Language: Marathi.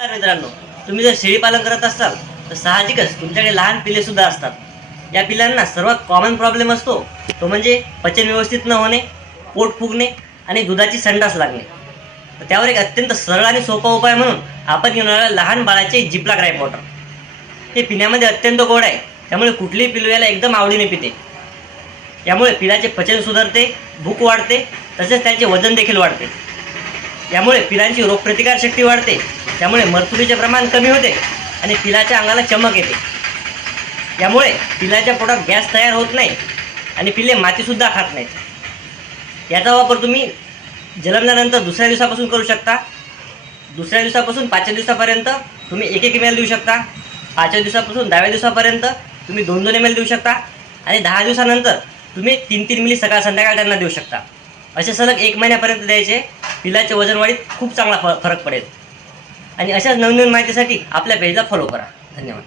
मित्रांनो, तुम्ही जर शेळी पालन करत असाल तर साहजिकच तुमच्याकडे लहान पिल्ले सुद्धा असतात. या पिल्लांना सर्वात कॉमन प्रॉब्लेम असतो तो म्हणजे पचन व्यवस्थित न होणे, पोट फुगणे आणि दुधाची संडास लागणे. तर त्यावर एक अत्यंत सरळ आणि सोपा उपाय म्हणून आपण घेऊन आलो लहान बाळाचे जिपला ग्राईप वॉटर. हे पिण्यामध्ये अत्यंत गोड आहे, त्यामुळे कुठलीही पिल्लू याला एकदम आवडीने पिते. यामुळे पिलाचे पचन सुधारते, भूक वाढते, तसेच त्यांचे वजन देखील वाढते. यामुळे पिलांची रोगप्रतिकार शक्ती वाढते, त्यामुळे मरतुडीचे प्रमाण कमी होते आणि पिलाच्या अंगाला चमक येते. यामुळे पिलाच्या पोटात गॅस तयार होत नाही आणि पिल्ले मातीसुद्धा खात नाहीत. याचा वापर तुम्ही जन्मल्यानंतर दुसऱ्या दिवसापासून करू शकता. दुसऱ्या दिवसापासून 5व्या दिवसापर्यंत तुम्ही 1-1 ml देऊ शकता. 5व्या दिवसापासून 10व्या दिवसापर्यंत तुम्ही 2-2 ml देऊ शकता आणि 10 दिवसानंतर तुम्ही 3-3 मिली सकाळ संध्याकाळ त्यांना देऊ शकता. असे सलग 1 महिन्यापर्यंत द्यायचे. पिलाचे वजन वाढीत खूप चांगला फरक पडेल. आणि अशाच नवनवीन माहितीसाठी आपल्या पेजला फॉलो करा. धन्यवाद.